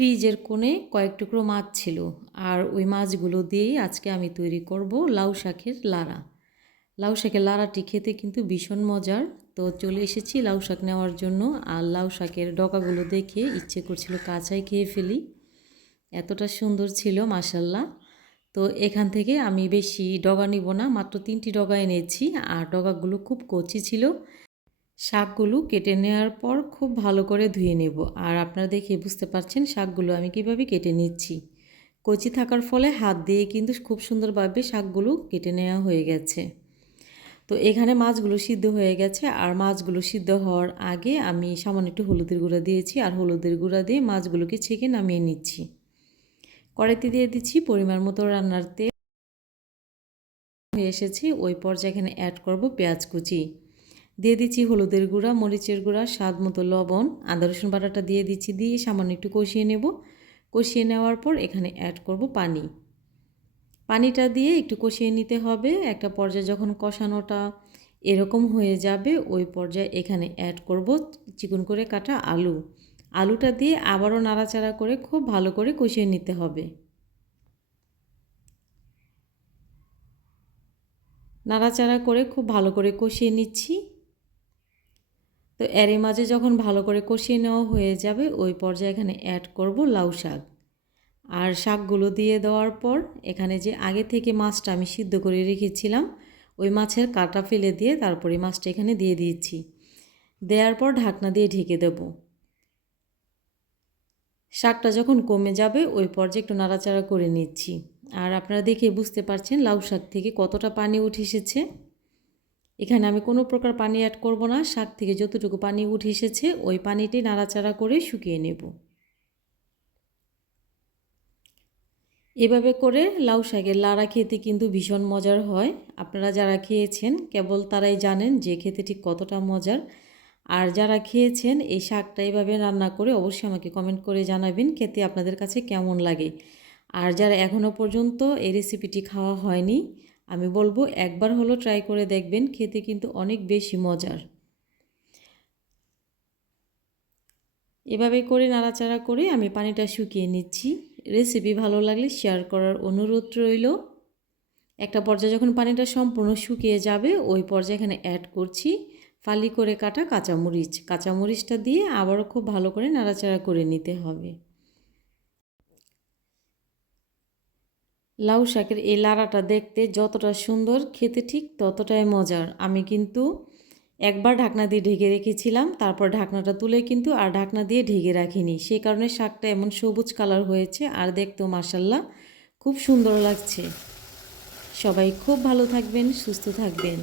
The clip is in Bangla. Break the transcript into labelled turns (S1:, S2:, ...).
S1: ফ্রিজের কোণে কয়েক টুকরো মাছ ছিল আর ওই মাছগুলো দিয়েই আজকে আমি তৈরি করব লাউ শাকের লাড়া। লাউ শাকের লাড়াটি খেতে কিন্তু ভীষণ মজার। তো চলে এসেছি লাউ শাক নেওয়ার জন্য আর লাউ শাকের ডগাগুলো দেখে ইচ্ছে করছিল কাঁচাই খেয়ে ফেলি। এতটা সুন্দর ছিল মাসাল্লাহ তো এখান থেকে আমি বেশি ডগা নিব না, মাত্র তিনটি ডগা এনেছি আর ডগাগুলো খুব কচি ছিল। শাকগুলো কেটে নেওয়ার পর খুব ভালো করে ধুয়ে নেব। আর আপনারা দেখে বুঝতে পারছেন শাকগুলো আমি কীভাবে কেটে নিচ্ছি। কচি থাকার ফলে হাত দিয়ে কিন্তু খুব সুন্দরভাবে শাকগুলো কেটে নেওয়া হয়ে গেছে। তো এখানে মাছগুলো সিদ্ধ হয়ে গেছে। আর মাছগুলো সিদ্ধ হওয়ার আগে আমি সামান্য একটু হলুদের গুঁড়া দিয়েছি। আর হলুদের গুঁড়া দিয়ে মাছগুলোকে ছেঁকে নামিয়ে নিচ্ছি। কড়াইতে দিয়ে দিচ্ছি পরিমাণ মতো রান্নার তেল। হয়ে এসেছে। ওই পর্যায়ে এখানে অ্যাড করব পেঁয়াজ কুচি। দিয়ে দিচ্ছি হলুদের গুঁড়া, মরিচের গুঁড়া, স্বাদ মতো লবণ, আদা রসুন বাটাটা দিয়ে দিচ্ছি, দিয়ে সামান্য একটু কষিয়ে নেব। কষিয়ে নেওয়ার পর এখানে অ্যাড করব পানি। পানিটা দিয়ে একটু কষিয়ে নিতে হবে। একটা পর্যায়ে যখন কষানোটা এরকম হয়ে যাবে, ওই পর্যায়ে এখানে অ্যাড করব চিকন করে কাটা আলু। আলুটা দিয়ে আবারও নাড়াচাড়া করে খুব ভালো করে কষিয়ে নিতে হবে। নাড়াচাড়া করে খুব ভালো করে কষিয়ে নিচ্ছি। তো এরই মাঝে যখন ভালো করে কষিয়ে নেওয়া হয়ে যাবে, ওই পর্যায়ে এখানে অ্যাড করব লাউ শাক। আর শাকগুলো দিয়ে দেওয়ার পর এখানে যে আগে থেকে মাছটা আমি সিদ্ধ করে রেখেছিলাম, ওই মাছের কাটা ফেলে দিয়ে তারপরে মাছটা এখানে দিয়ে দিয়েছি। দেওয়ার পর ঢাকনা দিয়ে ঢেকে দেব। শাকটা যখন কমে যাবে, ওই পর্যায়ে একটু নাড়াচাড়া করে নিচ্ছি। আর আপনারা দেখে বুঝতে পারছেন লাউ শাক থেকে কতটা পানি উঠে এসেছে। এখানে আমি কোনো প্রকার পানি অ্যাড করব না। শাক থেকে যতটুকু পানি উঠে এসেছে, ওই পানিটি নাড়াচাড়া করে শুকিয়ে নেব। এভাবে করে লাউ শাকের লাড়া খেতে কিন্তু ভীষণ মজার হয়। আপনারা যারা খেয়েছেন, কেবল তারাই জানেন যে খেতে ঠিক কতটা মজার। আর যারা খেয়েছেন, এই শাকটা এইভাবে রান্না করে অবশ্যই আমাকে কমেন্ট করে জানাবেন, খেতে আপনাদের কাছে কেমন লাগে। আর যারা এখনও পর্যন্ত এই রেসিপিটি খাওয়া হয়নি আমি বলব একবার হলো ট্রাই করে দেখবেন, খেতে কিন্তু অনেক বেশি মজার। এভাবে করে নাড়াচাড়া করে আমি পানিটা শুকিয়ে নিচ্ছি। রেসিপি ভালো লাগলে শেয়ার করার অনুরোধ রইল। একটা পর্যায়ে যখন পানিটা সম্পূর্ণ শুকিয়ে যাবে, ওই পর্যায়ে এখানে অ্যাড করছি ফালি করে কাটা কাঁচামরিচ। কাঁচামরিচটা দিয়ে আবারও খুব ভালো করে নাড়াচাড়া করে নিতে হবে। লাউ শাকের এই লাড়াটা দেখতে যতটা সুন্দর, খেতে ঠিক ততটাই মজার। আমি কিন্তু একবার ঢাকনা দিয়ে ঢেকে রেখেছিলাম, তারপর ঢাকনাটা তুলে কিন্তু আর ঢাকনা দিয়ে ঢেকে রাখিনি। সেই কারণে শাকটা এমন সবুজ কালার হয়েছে আর দেখতেও মাসাল্লাহ খুব সুন্দর লাগছে। সবাই খুব ভালো থাকবেন, সুস্থ থাকবেন।